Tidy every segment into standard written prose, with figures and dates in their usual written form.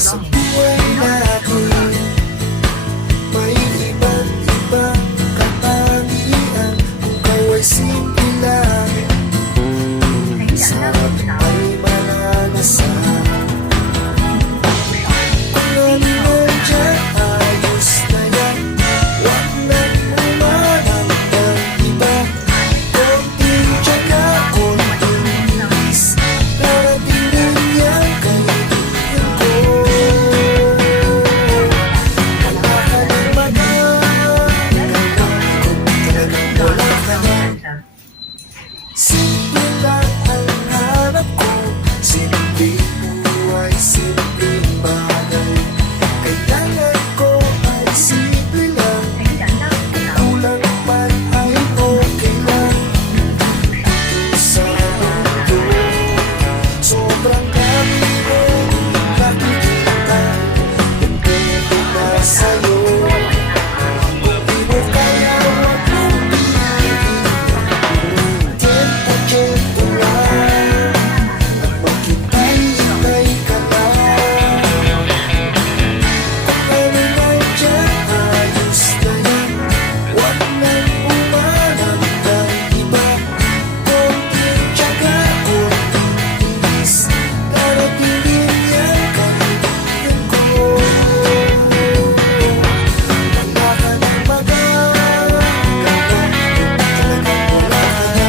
Sa buhay natin, may iba't ibang katangian. Kung ikaw ay simple lang, sarap ay malalasan. Kung ano nandiyan, ayos na yan. Huwag nang umanap ng iba. Konting tiyaga, konting bilis, darating din yan kaibigan ko. Wala ka nang magagawa kung talagang wala ka na. Simple lang ang hanap ko, simpleng buhay, simpleng bagay. Kailangan ko ay simple lang, kulang man ay okay lang. Dito sa mundo, sobrang dami mong nakikita. Depende na sa'yo, kung di mo kaya huwag mong piliin. Tiempo lang, at maghintay-hintay ka lang. Kung ano nandiyan, ayos na yan. Huwag nang umanap ng iba. Konting tiyaga, konting bilis, darating din yan kaibigan ko. Wala ka nang magagawa kung talagang wala ka na.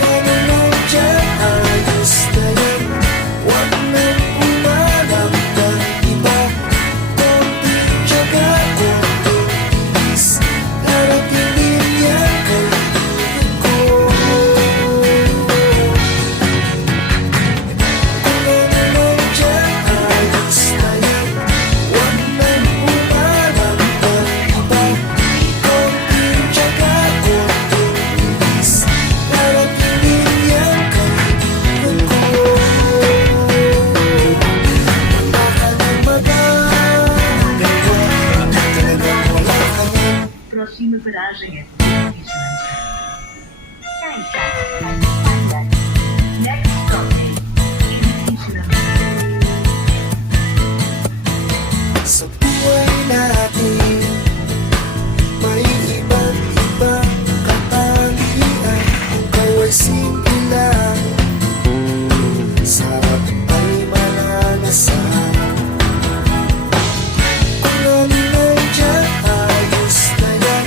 Kung ano nandiyan, ayos na yan. Huwag nang umanap ng iba. Konting tiyaga, konting bilis, darating din yan kaibigan ko. Kung ano nandiyan, ayos na yan. Huwag nang umanap ng iba. Konting tiyaga, konting bilis, darating din yan kaibigan ko. Wala ka nang magagawa, talagang wala ka na. Próxima paragem é Travelangels. Next stop is Sa buhay natin, may iba't ibang katangian. Kung ikaw ay simple lang, sarap ay malalasan. Kung ano nandiyan, ayos na yan.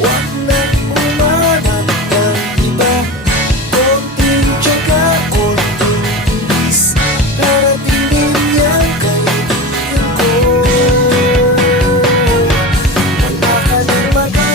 Huwag nang umanap ng iba. Konting tiyaga, konting bilis, darating din yan kaibigan ko. Wala ka nang magagawa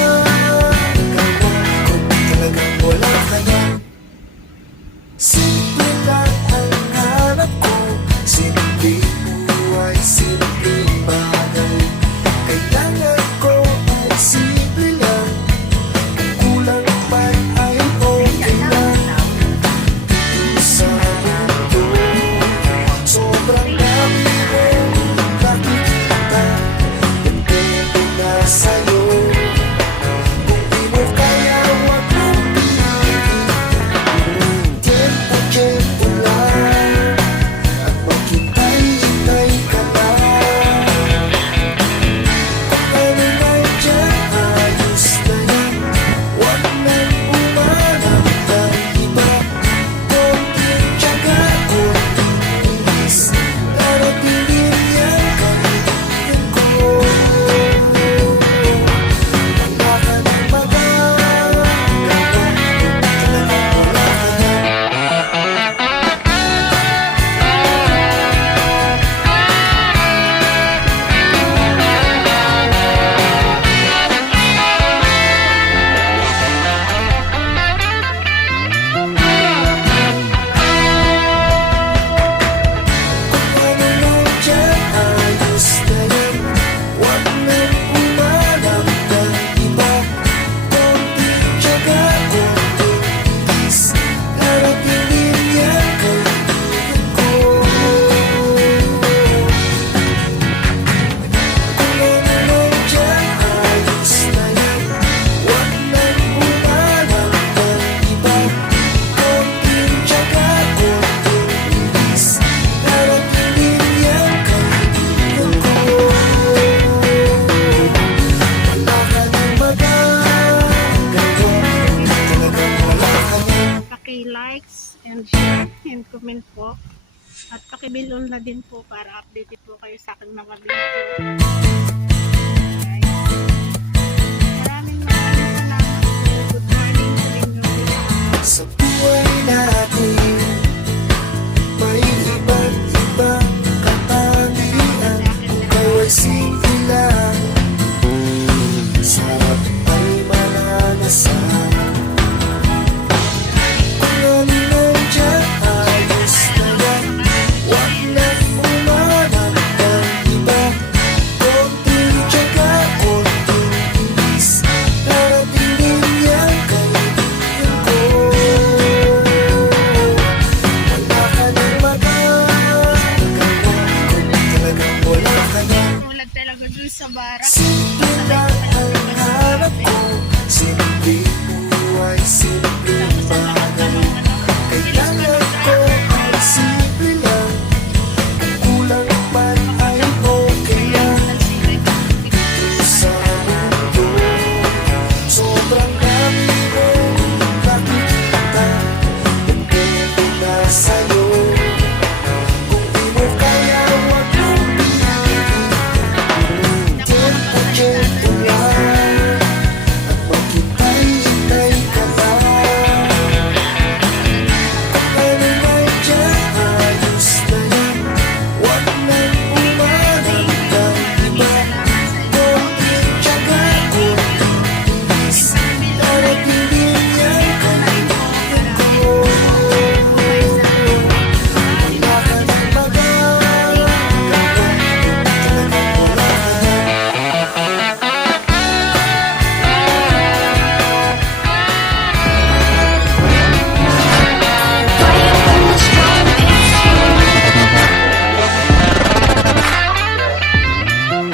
comment po. At pakibilol na din po para updated po kayo sa aking mga video. Guys.